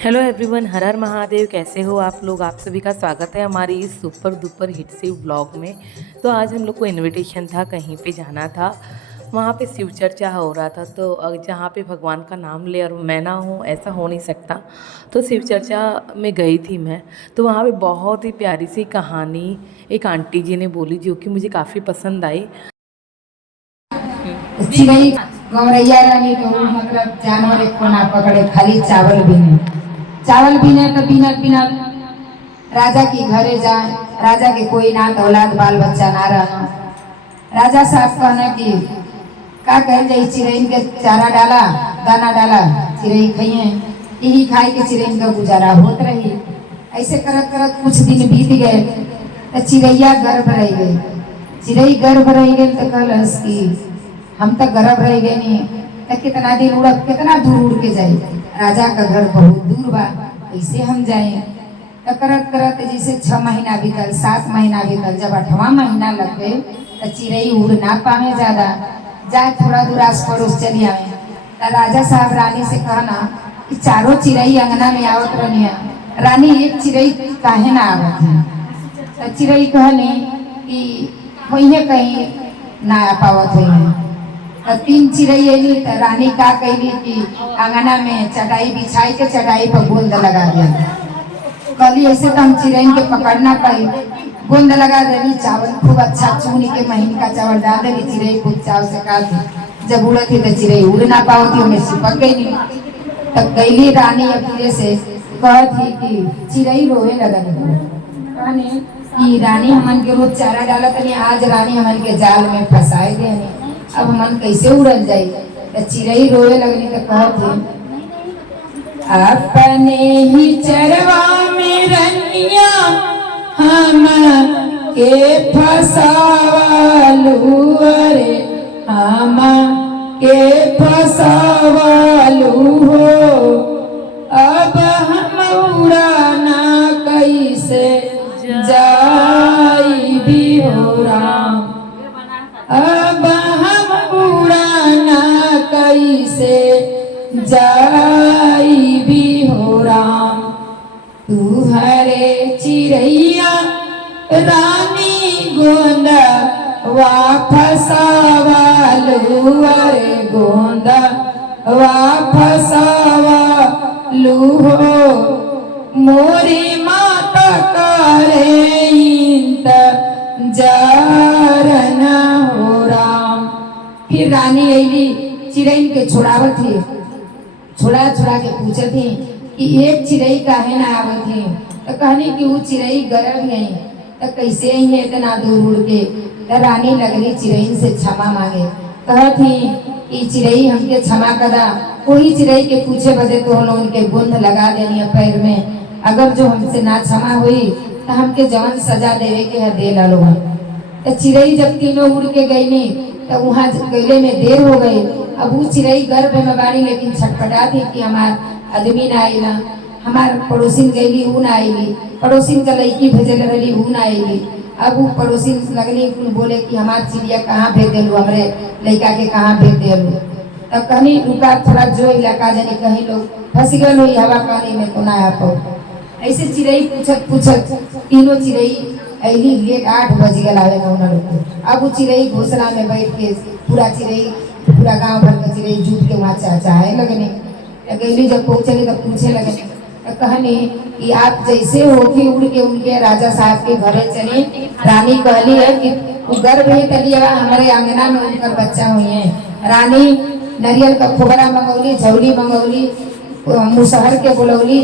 Hello everyone, हर हर महादेव। कैसे हो आप लोग? आप सभी का स्वागत है हमारी इस super duper hit Shiv blog में। तो आज हम लोग को इनविटेशन था, कहीं पे जाना था। वहाँ पे शिव चर्चा हो रहा था, तो जहाँ पे भगवान का नाम ले और मैं ना हूँ ऐसा हो नहीं सकता। तो शिव चर्चा में गई थी मैं। तो वहाँ पे बहुत ही प्यारी सी कहानी एक आंटी जी ने बोली, जो कि मुझे काफ़ी पसंद आई। चिड़ई गौरैया रानी तो मतलब जानवर एक को ना पकड़े, खाली चावल बीने। चावल बीने तो बिना बिना राजा की घरे जाए। राजा के कोई ना औलाद बाल बच्चा ना रहना। राजा साहब कहना कि का कहल जाई, चिड़ई के चारा डाला, दाना डाला, चिड़ई खाइए, यही खाए के चिड़ई का गुजारा होत रही। ऐसे करत करत कुछ दिन बीत गए तो चिड़ैया गर्भ रह गई। चिड़ई गर्भ रह गई तो कहलस कि हम तो गर्भ रह गए नहीं तो कितना दिन उड़ब, कितना दूर उड़ के जाए। राजा का घर बहुत दूर बा, कैसे हम जाए। तो करत करत जैसे 6 महीना बीतल, 7 महीना बीतल, जब 8वां महीना लग गए तो चिड़ई उड़ ना पावे ज्यादा, जाए थोड़ा दूर आस पड़ोस चली आए। तो राजा साहब रानी से कहना कि चारों चिड़ई अंगना में आवत रहनी है, रानी एक चिड़ई काहे ना आवत है। तो चिड़ई कहनी कि वही कहीं ना आ पावत हुई। तो 3 चिड़ई अली तो रानी का कैली कि अंगना में चटाई बिछाई के चटाई पर गोंद लगा दिया। कहली ऐसे तो हम चिड़ई के पकड़ना पाई। गोंद लगा देली, चावल खूब अच्छा चुन के महीन का चावल डाल देली, चिड़ई खूब चाव से खाती। जब उड़ती तो चिड़ई उड़ ना पावती, उनमें चिपक गई। तब गईली रानी अकेले से कहती कि चिड़ई रोए लगन कि रानी हमन के रोज चारा डालत नहीं, आज रानी हमन के जाल में फंसाए गए, अब हमन कैसे उड़ल जाई। तो चिड़ई रोए लगनी तो कहती अपने ही चरवा में रनिया हम के फसावलू, अरे हम के फसावलू हो, अब हम उड़ाना कैसे जाई भी हो राम, अब हम उड़ाना कैसे जाई भी हो राम। तू हरे चिड़ैया रानी गोंदा वापसावालू, अरे गोंदा वापसावालू हो, मोरी माता करे इंतजार हो राम। फिर रानी अली चिड़ई के छोड़ावत थी, छोड़ा छोड़ा के पूछे थी कि एक चिड़ई काहे ना आवत थी। तो कहनी कि वो चिड़ई गर्भ है तो कैसे ही है इतना दूर उड़ के। तो रानी लगली चिड़ई से क्षमा मांगे, कहती कि चिड़ई हमके क्षमा करा। कोई चिड़ई के पूछे बदे तो हम उनके गुंद लगा देनी है पैर में, अगर जो हमसे ना क्षमा हुई तो हमके जवन सजा देवे के है दे लो। तो चिड़ई जब तीनों उड़ के गई तो वहाँ गले में देर हो गई। अब वो चिड़ई गर्भ में बाड़ी, लेकिन छटपटा थी कि हमार आदमी ना आईला, हमार पड़ोसिन गईली ऊ ना आईली, पड़ोसिन का लड़की भेजल रही ऊ ना आईली। अब वो पड़ोसिन लगनी बोले कि हमार चिड़िया कहाँ भेज दिलू, हमारे लड़का के कहाँ भेज दिलू। तब कहनी रुका थोड़ा जो इलाका जानी कहीं लोग फंस गए हुई हवा पानी में तो ना आ पाओ। ऐसे चिड़ई पूछत पूछत तीनों चिड़ई अली लेट 8 बज गए आवे ना। अब वो चिड़ई घोसला में बैठ के पूरा चिड़ई पूरा गांव भर का चिड़ई जुट के वहाँ चाहे लगने। गईली जब पहुँचली तब पूछे लगने, तो कहनी कि आप जैसे होके उड़ के राजा साहब के घरे चली। रानी कहली है कि वो गर्भ है तली हमारे आंगना में उनकर बच्चा हुई है। रानी नारियल का खोबरा मंगौली, झौली मंगौली, मुसहर के बुलौली,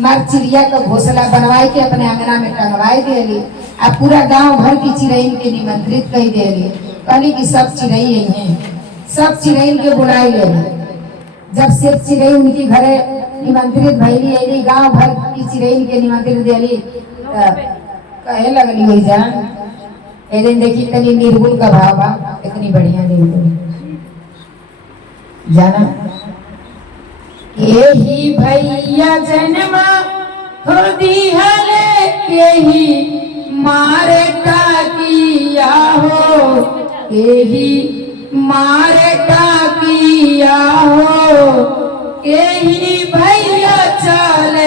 मार चिड़िया का घोसला बनवाए के अपने आंगना में टंगवाए देली। आ पूरा गांव भर की चिड़ई के निमंत्रित कही देली। कहली कि सब चिड़ई हैं, सब चिड़ई के बुलाए ले। जब से चिड़ई उनकी घरे निमंत्रित भैली अली, गांव भर की चिड़ई के निमंत्रित देली, कहे लगली हुई जान ए दिन देखी तनी निर्गुण का भाव बा, इतनी बढ़िया निर्गुण जाना। यही भैया जन्मा हो दिहले यही मारे का किया हो, यही मारे का किया हो, यही भैया चले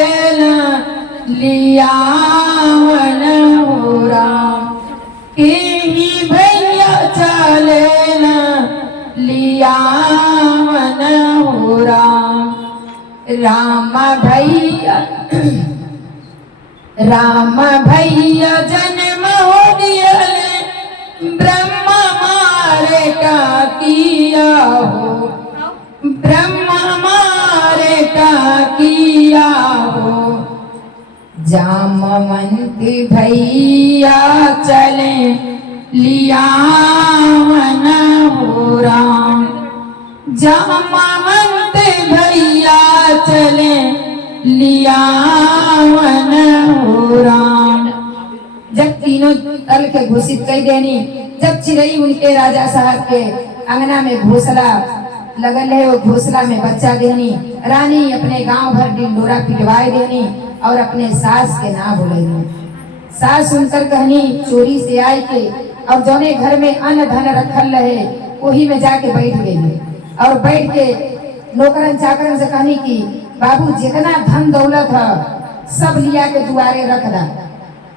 राम भैया राम भैया जन्म हो दियल ब्रह्मा मारे का किया हो, ब्रह्मा मारे का किया हो। जामवंत भैया चले लिया मन हो राम, जामवंत भैया चले लिया मन हो राम। जब तीनों तल के घोषित कर देनी, जब चिड़ई उनके राजा साहब के अंगना में घोसला लगल है, वो घोसला में बच्चा देनी, रानी अपने गांव भर डिंडोरा पिटवाए देनी और अपने सास के ना बोलेनी। सास सुनकर कहनी चोरी से आए के और जौने घर में अन्न धन रखल रहे वही में जाके बैठ गई और बैठ के नौकरन चाकरन से कहनी कि बाबू जितना धन दौलत है सब लिया के दुआरे रख दा।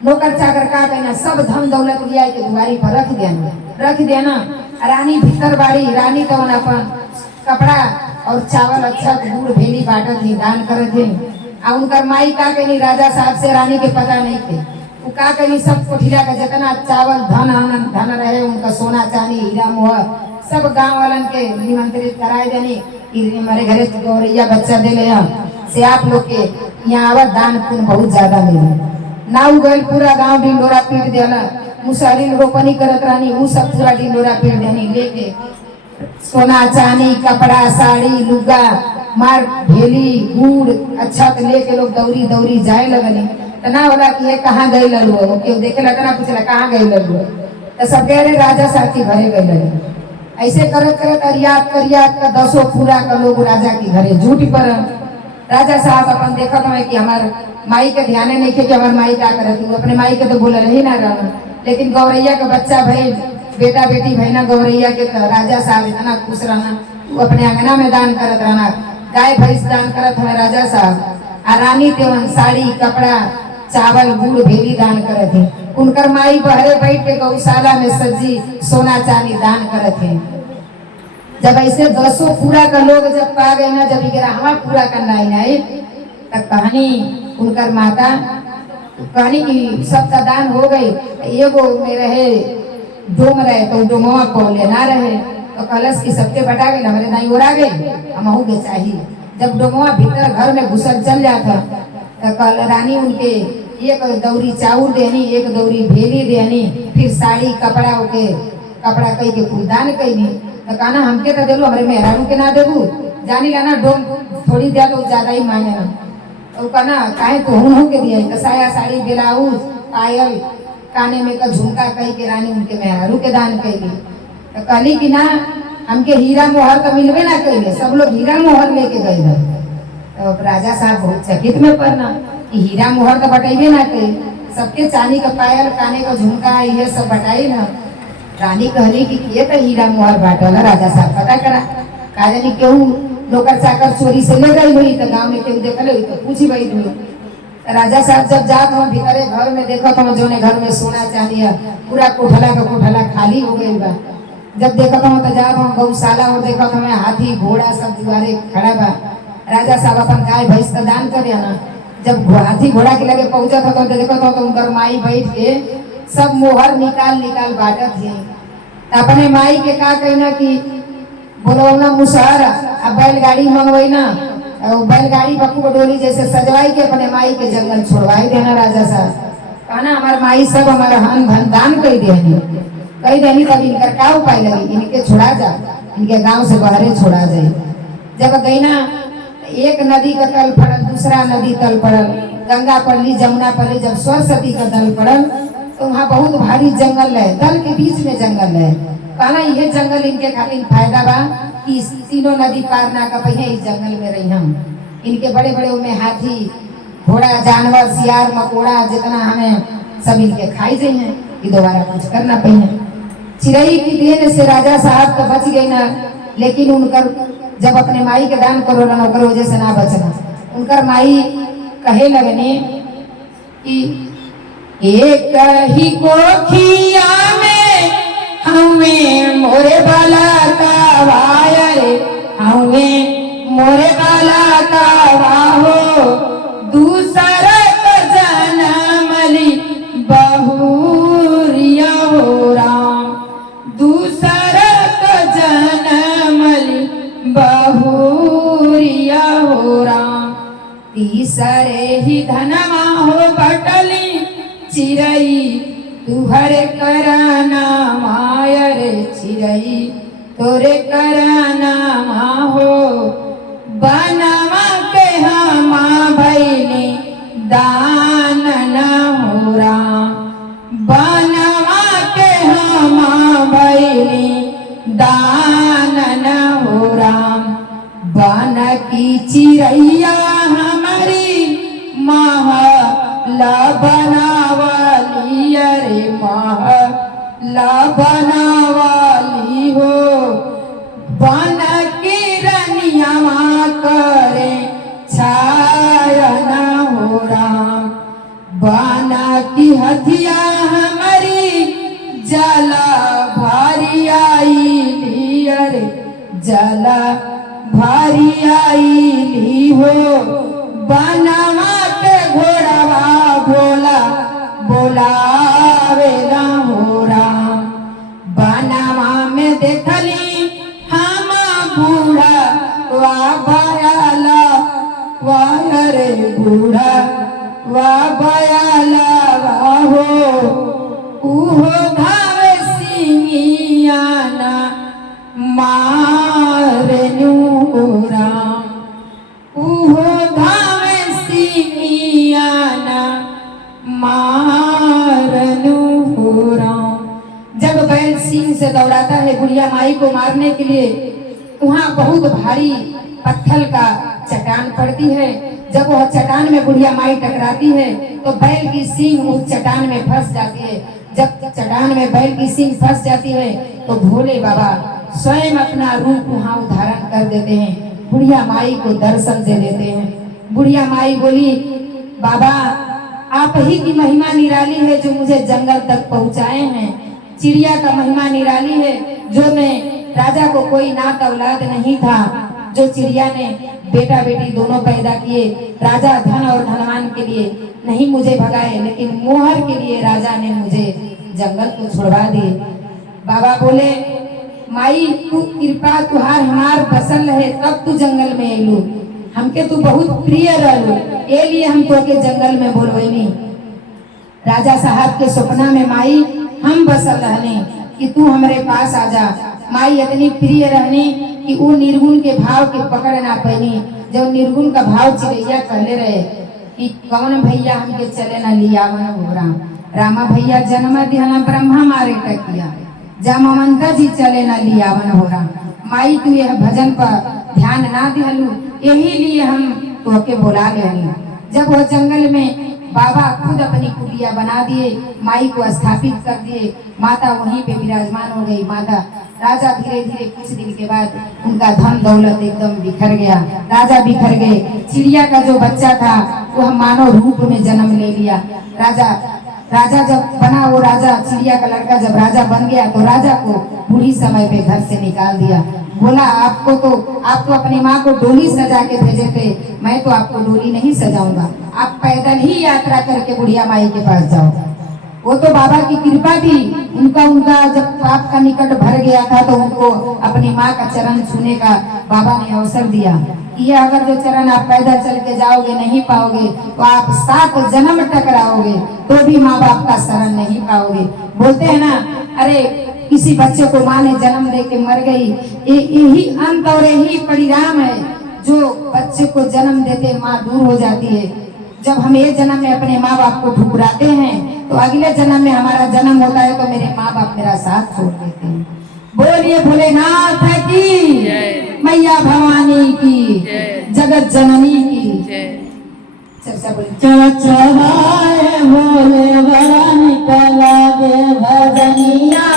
नौकर चाकर का कहना सब धन दौलत लिया के दुआरी पर रख देना। रानी भीतर बाड़ी, रानी तो अपन कपड़ा और चावल अच्छा गुड़ भेली बांटत थी, दान करत थी। और उनकर माई का कहनी राजा साहब से रानी के पता नहीं थे, वो का कहनी सब कोठिला का जितना चावल धन रहे उनका सोना चांदी हीरा मोहर सब गांव वालन के निमंत्रित कराए देनी कि हमारे घरे गौरैया बच्चा दे ले से आप लोग के यहाँ आवत दान पुण्य बहुत ज्यादा मिले। नाव गए पूरा गांव डिंडोरा पीट देला, मुसहरी रोपनी करत रानी वो सब पूरा डिंडोरा पीट देनी, लेके सोना चांदी कपड़ा साड़ी लुगा मार भेली गुड़ अच्छा लेके लोग दौरी दौरी जाए लगनी। तो ना बोला कि ये कहाँ गए ललू, क्यों देखे लगा ना पूछला कहाँ गए ललू, तो सब कह रहे राजा साहब के घरे गए ललू। ऐसे करत करत अरियात का 10 पूरा का लोग राजा के घरे झूठ पर। राजा साहब अपन देखत हमें कि हमार माई के ध्यान नहीं थे कि हमार माई क्या करती, अपने माई के तो बोल रही ना रहा, लेकिन गौरैया का बच्चा भाई बेटा बेटी भाई ना गौरैया के राजा साहब इतना खुश रहना, वो अपने अंगना में दान करत रहना, गाय भैंस दान करत हमें राजा साहब। रानी तेवन साड़ी कपड़ा चावल गुड़ भेली दान करत है। उनकर माई बहरे बैठ के गौशाला में सब्जी सोना चांदी दान करत है। जब ऐसे 10 पूरा का लोग जब पा गए ना, जब ग्राहवा पूरा करना है तब कहानी उनकर माता कहानी की सबका दान हो गई। एगो में रहे डोम रहे तो डोमवा को लेना रहे तो कलश की सबके बटा गए, हमारे दाई उड़ा गई हम के चाहिए। जब डोमवा भीतर घर में घुसल चल जाता तो कल रानी उनके एक दौरी चाउर देनी, एक दौरी भेली देनी, फिर साड़ी कपड़ा के कपड़ा कई के फूलदान कैनी। तो कहना हमके तो देलू हमारे मेहरारू के ना देबू, जानी ला ना डोम थोड़ी दिया तो ज्यादा ही मांगे ना। तो कहना काहे तो हूँ के दिया, तो साया साड़ी ब्लाउज पायल काने में का झुमका कई के रानी उनके मेहरारू के दान कैली। तो कहली कि ना हमके हीरा मोहर तो मिलवे ना कैले, सब लोग हीरा मोहर लेके गए। तो राजा साहब बहुत चकित में पड़ना कि हीरा मोहर तो बटेबे ना कई, सबके चांदी का पायल काने का झुमका ये सब बटाई ना। रानी कहली कि ये तो हीरा मोहर बांटल, राजा साहब पता करा का जानी केहू नौकर चाकर चोरी से ले गई हुई तो गाँव में केहू देखल हुई तो पूछी गई हुई। राजा साहब जब जात हम भीतरे घर में देखत हम जोने घर में सोना चांदी पूरा कोठला का कोठला खाली हो गई बा। जब देखत हम तो जात हम गौशाला और देखत हमें हाथी घोड़ा सब दुआरे खड़ा बा। राजा साहब अपन गाय भैंस का दान करे ना, जब हाथी घोड़ा के लगे पहुंचत हो तो देखत हो तो उनकर माई बैठ के सब मोहर निकाल बांटत है। अपने माई के का कहना कि बोलो ना मुसहर अब बैलगाड़ी मंगवाई ना, बैलगाड़ी बकू डोली जैसे सजवाई के अपने माई के जंगल छोड़वाई देना। राजा साहब कहना हमार माई सब हमारा हन धन दान कर देनी तब इनकर का उपाय लगी, इनके छोड़ा जा, इनके गांव से बहरे छोड़ा जाए। जब गई ना एक नदी का तल पड़ल, दूसरा नदी तल पड़ल, गंगा पड़ली जमुना पड़ली, जब सरस्वती का तल पड़ल तो वहाँ बहुत भारी जंगल है, दल के बीच में जंगल है। कहना यह जंगल इनके खातिर फायदा बा कि तीनों नदी पार ना कर पाए, इस जंगल में रही हम। इनके बड़े बड़े उनमें हाथी घोड़ा जानवर सियार मकोड़ा जितना हमें सब इनके खाई जाए हैं, ये दोबारा कुछ करना पाए। चिड़ई की देन से राजा साहब तो बच गई ना, लेकिन उनकर जब अपने माई के दान करो ना ओकर वजह से ना बचना। उनकर माई कहे लगने कि एक ही कोठिया में हमें मोरे बाला का भाई रे, हमें मोरे बाला का बाहो दूसर तो जनमली बहुरिया हो राम, दूसर तो जनमली बहुरिया हो राम। तीसरे ही धनमा हो बटली चिरई तुहरे कराना मायर चिरई तोरे कराना हो। बनवा के हमा भैली दान न हो राम, बनवा के हमा भैली दान न हो राम। बन की चिड़ैया हमारी महला बनावली, अरे महला बनावली हो। बन की रनिया करे छाया न हो राम, बन की हथिया हमारी जला भारी आई, अरे जला भारी आई हो। बनवा के घोड़वा भोला बोलावे ना हो राम, बनवा में देखली हम बूढ़ा वा भयाला वायरे बूढ़ा वा भयाला हो। उहो धावे सिंगियाना मारनु राम, उहो धावे सिंगियाना मारनु राम। जब बैल सिंह से दौड़ाता है बुढ़िया माई को मारने के लिए, वहाँ बहुत भारी पत्थर का चट्टान पड़ती है। जब वह चट्टान में बुढ़िया माई टकराती है तो बैल की सींग उस चट्टान में फंस जाती है। जब चट्टान में बैल की सींग फंस जाती है तो भोले बाबा स्वयं अपना रूप वहाँ धारण कर देते हैं, बुढ़िया माई को दर्शन दे देते हैं। बुढ़िया माई बोली, बाबा आप ही की महिमा निराली है जो मुझे जंगल तक पहुँचाए हैं। चिड़िया का महिमा निराली है जो मैं राजा को कोई नात औलाद नहीं था, जो चिड़िया ने बेटा बेटी दोनों पैदा किए। राजा धन और धनवान के लिए नहीं मुझे भगाए, लेकिन मोहर के लिए राजा ने मुझे जंगल को छुड़वा दिए। बाबा बोले, माई तू कृपा तुहार हमार बसल है तब तू जंगल में एलू, हमके तू बहुत प्रिय रहलू, ए लिए हम तो के जंगल में बोलवैनी। राजा साहब के सपना में माई हम बसल रहने कि तू हमारे पास आ जा। माई इतनी प्रिय रहनी कि वो निर्गुण के भाव के पकड़ ना पैनी। जब निर्गुण का भाव चिड़ैया कहले रहे कि कौन भैया हमके चले ना लिया मन हो राम, रामा भैया जन्म दिया ब्रह्मा मारे टकिया, जा ममता जी चले ना लिया मन हो राम। माई तू यह भजन पर ध्यान ना दिहलू, यही लिए हम तोके बुला लेनी। जब वो जंगल में बाबा खुद अपनी कुटिया बना दिए, माई को स्थापित कर दिए, माता वहीं पे विराजमान हो गई। माता राजा धीरे धीरे कुछ दिन के बाद उनका धन दौलत एकदम बिखर गया, राजा बिखर गए। चिड़िया का जो बच्चा था वह मानव रूप में जन्म ले लिया। राजा जब बना, वो राजा चिड़िया का लड़का जब राजा बन गया तो राजा को बूढ़ी समय पे घर से निकाल दिया। बोला आप तो अपनी माँ को डोली सजा के भेजे थे, मैं तो आपको डोली नहीं सजाऊंगा, आप पैदल ही यात्रा करके बुढ़िया माई के पास जाओ। वो तो बाबा की कृपा थी, उनका जब पाप का निकट भर गया था तो उनको अपनी माँ का चरण छूने का बाबा ने अवसर दिया। ये अगर जो चरण आप पैदल चल के जाओगे नहीं पाओगे तो आप 7 जन्म टकराओगे तो भी माँ बाप का शरण नहीं पाओगे। बोलते हैं ना, अरे किसी बच्चे को माँ ने जन्म दे के मर गई, यही अंत और यही परिणाम है। जो बच्चे को जन्म देते माँ दूर हो जाती है। जब हम ये जन्म में अपने माँ बाप को ठुकराते हैं तो अगले जन्म में हमारा जन्म होता है तो मेरे माँ बाप मेरा साथ छोड़ देते हैं। बोलिए भोलेनाथ की, मैया भवानी की, जगत जननी की। चढ़ाए भोले बड़ा निकला गे, भजनिया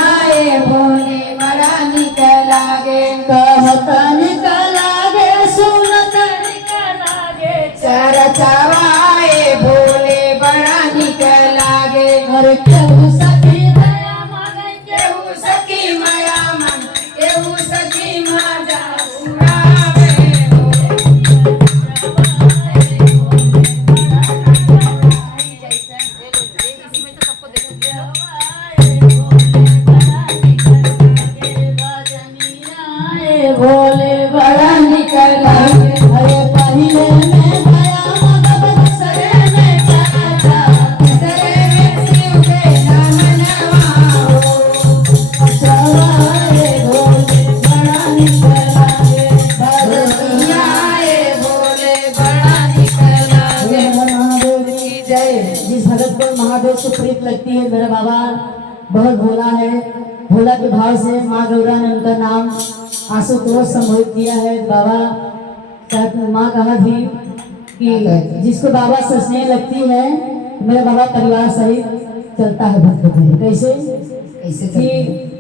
भोले बड़ा निकला गे, कहता निकला गे, सुनता निकला गे, चरचवाए भोले बड़ा निकला गे। और केहू सखी माया मन, केहू सखी माया मन, केहू सखी माजा उड़ावे भोले बिल्कुल महादेव से प्रीत लगती है। मेरा बाबा बहुत भोला है, भोला के भाव से माँ गौरा ने उनका नाम आशुतोष संबोधित किया है। बाबा माँ कहा थी कि जिसको बाबा से स्नेह लगती है, मेरा बाबा परिवार सहित चलता है भक्त में। कैसे कैसे कि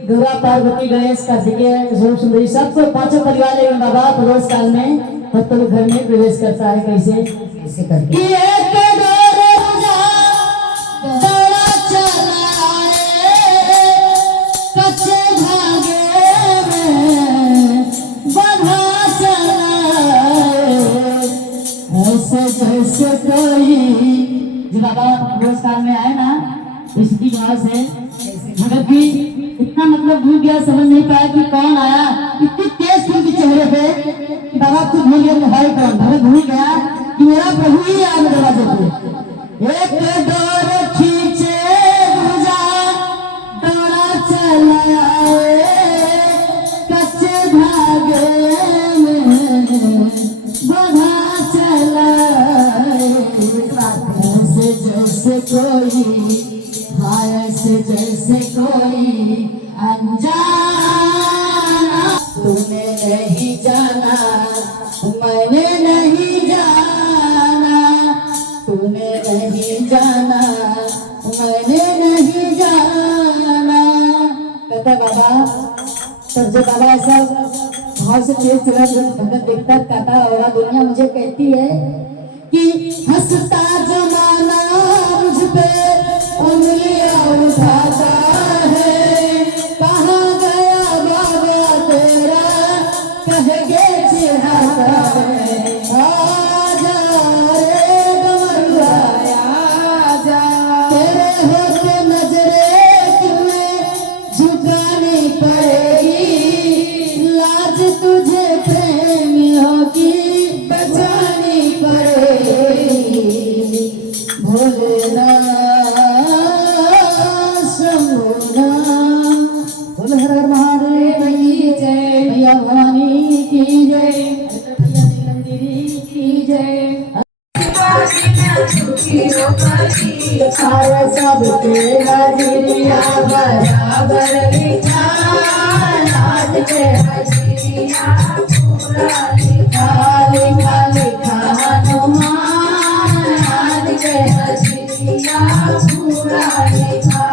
गौरा पार्वती गणेश कार्तिकेय स्वरूप सुंदरी सबको पांचों परिवार लेकर बाबा प्रदोष काल में भक्तों के घर में प्रवेश करता है। कैसे कैसे करके कि एक डोर जा दौड़ा चलाए कच्चे धागे में बंधा चलाए, ऐसे जैसे कोई जो बाबा प्रदोष काल में आए ना, इसकी भाव से भगत भी इतना मतलब भूल गया, समझ नहीं पाया कि कौन आया। इतनी तेज थी उनके चेहरे पे कि बाबा खुद भूल गया कि भाई कौन। भगत भूल गया कि मेरा प्रभु ही आया दरवाजे पे। एक डोर खींचे भुजा डोरा चलाए कच्चे धागे में बंधा चलाए, ऐसे जैसे कोई ऐसे जैसे कोई अनजाना। तूने नहीं जाना मैंने नहीं जाना, तूने नहीं जाना मैंने नहीं जाना। कहता बाबा, तब जब बाबा ऐसा भाव से तेज भगत देखता कहता होगा दुनिया मुझे कहती है कि हंसता जमाना मुझ पे उंगलियां उठाता है, कहाँ गया बाबा तेरा कहेंगे चिढ़ाता है। आजा रे डमरुआ आजा, तेरे होते नजरे तुम्हें झुकानी पड़ेगी, लाज तुझे प्रेमियों की बचानी पड़ेगी। भोलेनाथ बोले हर हर महादेव की जय, मैया भवानी की जय, की जय। सबके हजिरिया बराबर लिखा, आज के हजिरिया पूरा लिखा, लिखा लिखा हनुमान, आज के हजिरिया पूरा लिखा।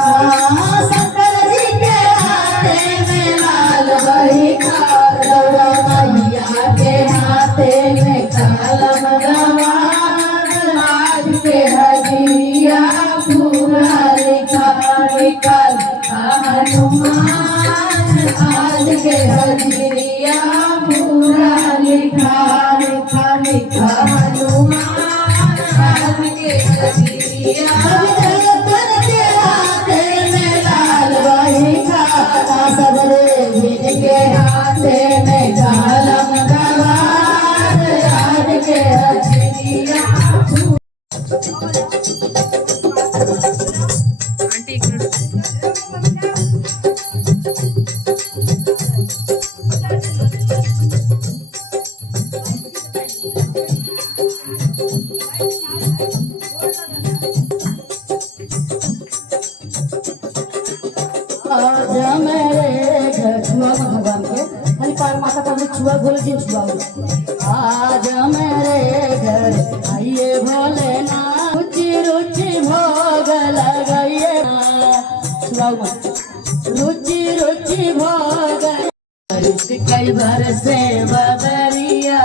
शंकर जी के हाथे में लाल बही का, गौरा मैया के हाथे में कलम गवार, आज के हजिरिया पूरा लिखा, लिखा लिखा हनुमान, आज के हजिरिया पूरा लिखा, लिखा लिखा हनुमान, आज के हजिरिया के हाथे में लाल बही का, सबरे जिन के हाथे में कलम गवार, आज के हजिरिया आज मेरे घर छुआ भगवान के खाली पार माता पर छुआ बोले दिन छुआ बोले। आज मेरे घर आइए भोलेनाथ, रुचि रुचि भोग लगाइए छुआ रुचि रुचि भोग। कई बार से बदरिया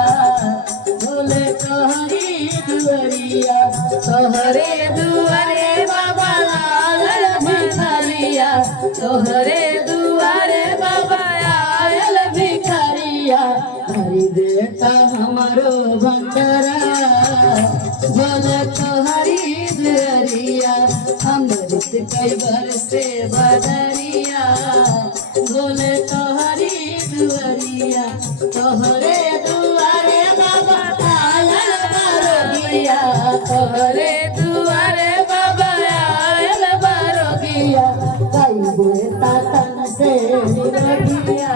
बोले तोहरी दुआरिया, तोहरे दुआरे बाबा लाल भिखारिया, तोहरे दुआरे बाबा आयल भिखारिया। हरि देता हमारो भंडारा बोले तोहरी दुआरिया, अमृत कई बार से बदरिया बोले तोहरी दुआरिया, तोहरे दुआरे बाबा आयल बारोगिया, तोहरे दुआरे बाबा आयल बारोगिया। कई देता तन से निरोगिया,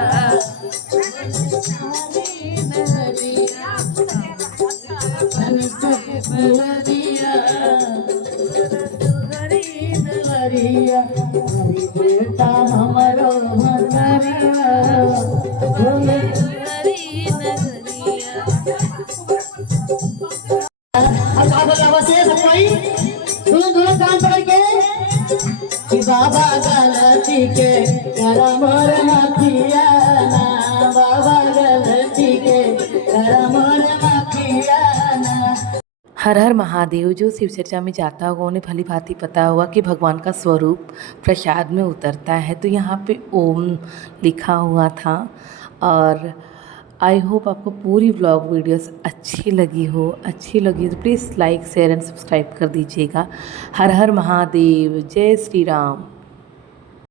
तन से निरोगिया। नगरिया हरी बेटा हमारो मतरिया बोले अब बोला से सब कोई दोनों दोनों कान पकड़ के कि बाबा गलती के कर मोर माफिया ना बाबा गलती के कर मोर माफिया ना। हर हर महादेव। जो शिव चर्चा में जाता होगा उन्हें भली भांति पता होगा कि भगवान का स्वरूप प्रसाद में उतरता है। तो यहाँ पे ओम लिखा हुआ था। और आई होप आपको पूरी व्लॉग वीडियोस अच्छी लगी हो तो please like share and subscribe कर दीजिएगा। हर हर महादेव। जय श्री राम।